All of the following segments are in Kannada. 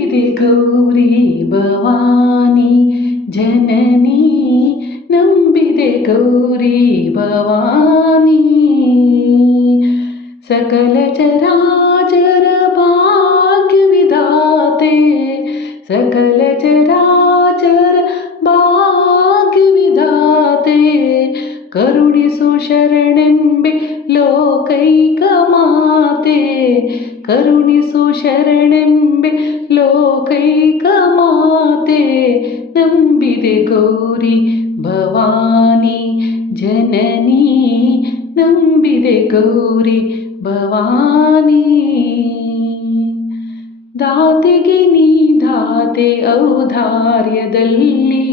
ನಂಬಿದೆ ಗೌರಿ ಭವಾನಿ ಜನನಿ ನಂಬಿದೆ ಗೌರಿ ಭವಾನಿ ಸಕಲ ಚರಾಚರ ಭಾಗ್ಯ ವಿಧಾತೆ ಸಕಲ ಚರಾಚರ ಭಾಗ್ಯ ವಿಧಾತೆ ಕರುಣಿಸು ಶರಣೆಂಬೆ ಲೋಕೈಕ ಮಾತೆ ಕರುಣಿಸು ಶರಣೆಂಬೆ ಲೋಕೈಕ ಮಾತೆ ನಂಬಿದೆ ಗೌರಿ ಭವಾನಿ ಜನನಿ ನಂಬಿದೆ ಗೌರಿ ಭವಾನಿ ದಾತೆಗೆ ನೀ ದಾತೆ ಔದಾರ್ಯದಲ್ಲಿ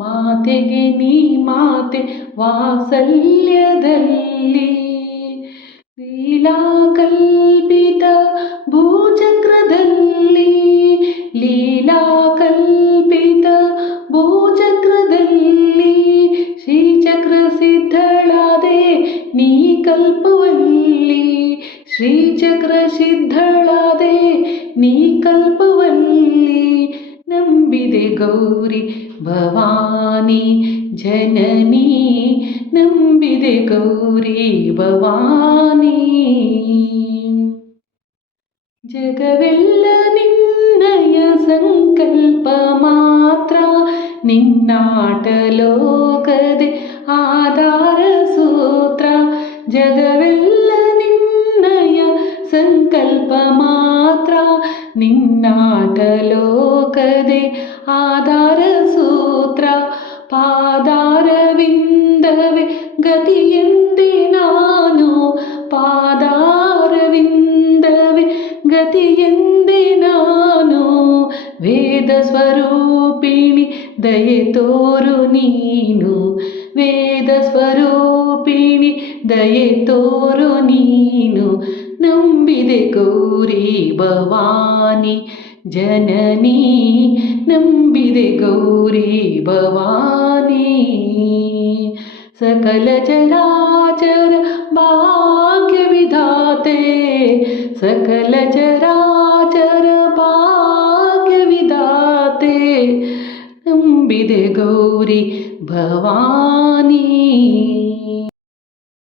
ಮಾತೆಗೆ ನೀ ಮಾತೆ ವಾತ್ಸಲ್ಯದಲ್ಲಿ ಲೀಲಾ ಕಲ್ಪಿತ ಭೂಚಕ್ರದಲ್ಲಿ ಲೀಲಾ ಕಲ್ಪಿತ ಭೂಚಕ್ರದಲ್ಲಿ ಶ್ರೀಚಕ್ರ ಸಿದ್ಧಳಾದೆ ನೀ ಕಲ್ಪವಲ್ಲಿ ಶ್ರೀಚಕ್ರ ಸಿದ್ಧಳಾದೆ ನೀ ಕಲ್ಪವಲ್ಲಿ ನಂಬಿದೆ ಗೌರಿ ಭವಾನಿ ಜನನಿ ನಂಬಿದೆ ಗೌರಿ ಭವಾನಿ ಜಗವೆಲ್ಲ ನಿನ್ನಯ ಸಂಕಲ್ಪ ಮಾತ್ರ ನಿನ್ನಾಟ ಲೋಕದೆ ಆಧಾರ ಸೂತ್ರ ಜಗವೆಲ್ಲ ನಿನ್ನಯ ಸಂಕಲ್ಪ ಮಾತ್ರ ನಿನ್ನಾಟ ಲೋಕದೆ ಆಧಾರ ಸೂತ್ರ ಪಾದಾರವಿಂದವೇ ಗತಿಯೆಂದೆ ನಾನು ಪಾದಾರವಿಂದವೇ ಗತಿಯೆಂದೆ ನಾನು ವೇದ ಸ್ವರೂಪಿಣಿ ದಯೆ ತೋರು ನೀನು ವೇದ ಸ್ವರೂಪಿಣಿ ದಯೆ ತೋರು ನೀನು ನಂಬಿದೆ ಗೌರಿ ಭವಾನಿ ಜನನಿ ನಂಬಿದೆ ಗೌರಿ ಭವಾನಿ ಸಕಲ ಚರಾಚರ ಭಾಗ್ಯ ವಿಧಾತೆ ಸಕಲ ಚರಾಚರ ಭಾಗ್ಯ ವಿಧಾತೆ ನಂಬಿದೆ ಗೌರಿ ಭವಾನಿ